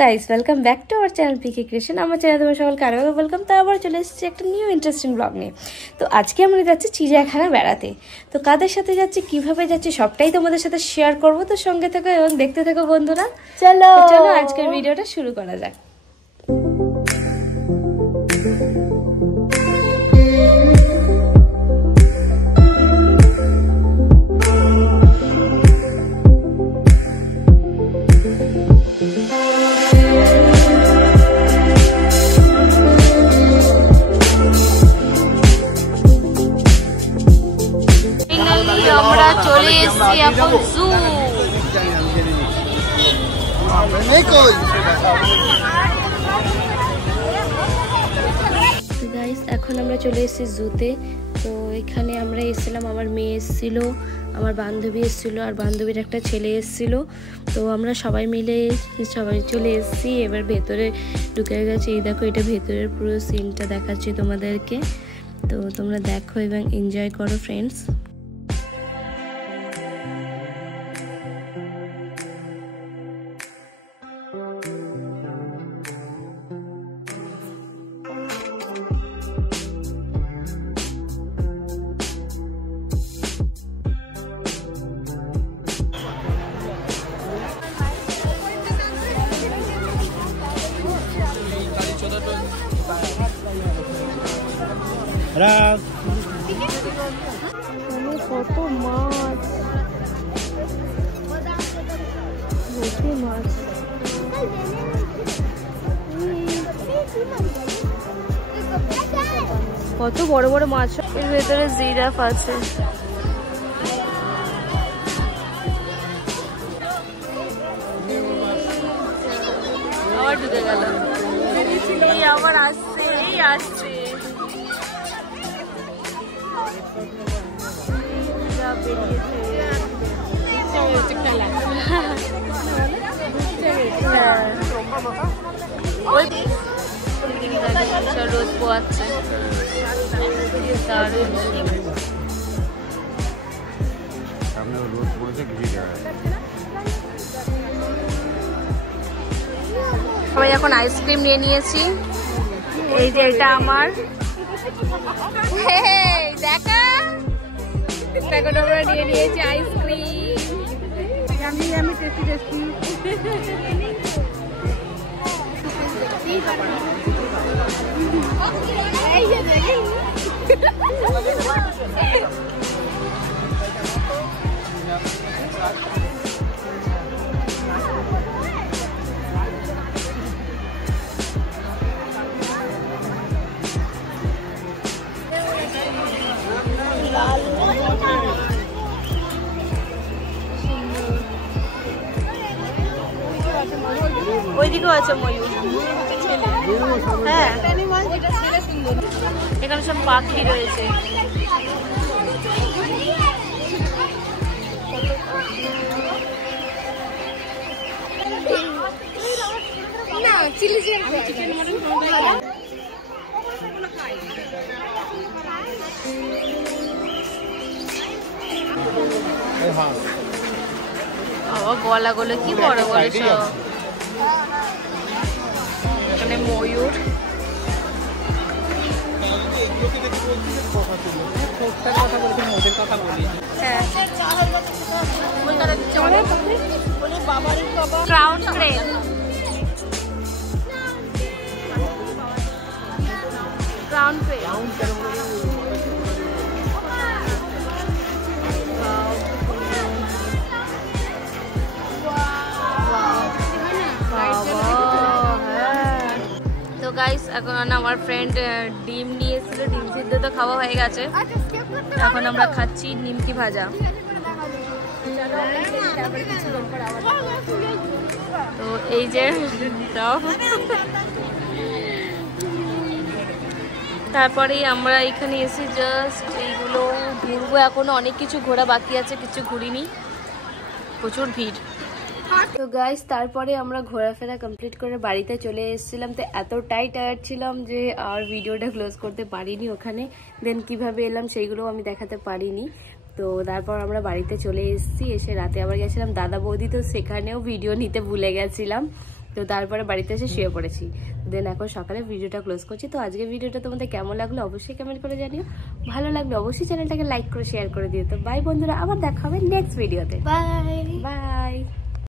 Guys, welcome back to our channel PK creation. আমার চ্যানেলে তোমার সকলকে আরও ওয়েলকাম। তো আবার চলে এসেছি একটা নিউ ইন্টারেস্টিং ব্লগ নিয়ে। তো আজকে আমরা যাচ্ছি চিড়িয়াখানা বেড়াতে। তো কাদের সাথে যাচ্ছি, কিভাবে যাচ্ছি, সবটাই তোমাদের সাথে শেয়ার করবো। তো সঙ্গে থেকো এবং দেখতে থেকো বন্ধুরা। চলো আজকের ভিডিওটা শুরু করা যাক। আমরা চলে এসেছি এখন জু। গাইস, এখন আমরা চলে এসেছি জুতে। তো এখানে আমরা এসেছিলাম, আমার মেয়ে এসেছিল, আমার বান্ধবী এসেছিল, আর বান্ধবীর একটা ছেলে এসেছিল। তো আমরা সবাই মিলে চলে এসেছি। এবার ভেতরে ঢুকে গেছে। এই দেখো, এটা ভেতরের পুরো সিনটা দেখাচ্ছি তোমাদেরকে। তো তোমরা দেখো এবং এনজয় করো ফ্রেন্ডস। কত মাছ, মাছ কত বড় বড় মাছ। এর ভেতরে জিরাফ আছে। আবার ঢুকে গেল। আবার আসছে, এই আসছে। রোদ পোয়াচ্ছে। সবাই এখন আইসক্রিম নিয়ে নিয়েছি। এই যে এটা আমার, দেখা দেখো, আমরা নিয়ে নিয়েছি আইসক্রিম। আমি টেস্টি টেস্টি। ওইদিকেও আছে ময়ূর। হ্যাঁ, এখানে সব পাখি রয়েছে। না, চিলি চিকেন গলাগুলো কি বড় বড় সব। এখানে ময়ূর। Crown crane. Crown crane. তো গাইস, এখন আমার ফ্রেন্ড ডিম নিয়ে এসেছিল। ডিম সিদ্ধ তো খাওয়া হয়ে গেছে। এখন আমরা খাচ্ছি নিমকি ভাজা। তো এই যে তারপরেই আমরা এখানে এসে জাস্ট এইগুলো ঘুরবো। এখনো অনেক কিছু ঘোরা বাকি আছে, কিছু ঘুরিনি, প্রচুর ভিড়। তো গাইস, তারপরে আমরা ঘোরাফেরা কমপ্লিট করে বাড়িতে চলে এসেছিলাম। তো এতটাই টায়ার্ড ছিলাম যে আর ভিডিওটা ক্লোজ করতে পারিনি ওখানে। দেন কিভাবে এলাম সেইগুলো আমি দেখাতে পারিনি। তো তারপর আমরা বাড়িতে চলে এসেছি। এসে রাতে আবার গেছিলাম দাদা বৌদি, তো সেখানেও ভিডিও নিতে ভুলে গেছিলাম। তো তো তারপরে বাড়িতে এসে শুয়ে পড়েছি। দেন এখন সকালে ভিডিওটা ক্লোজ করছি। তো আজকে ভিডিওটা তোমাদের কেমন লাগলো অবশ্যই কমেন্ট করে জানিও। ভালো লাগলে অবশ্যই চ্যানেলটাকে লাইক করে শেয়ার করে দিও। তো বাই বন্ধুরা, আবার দেখা হবে নেক্সট ভিডিওতে। Bye bye.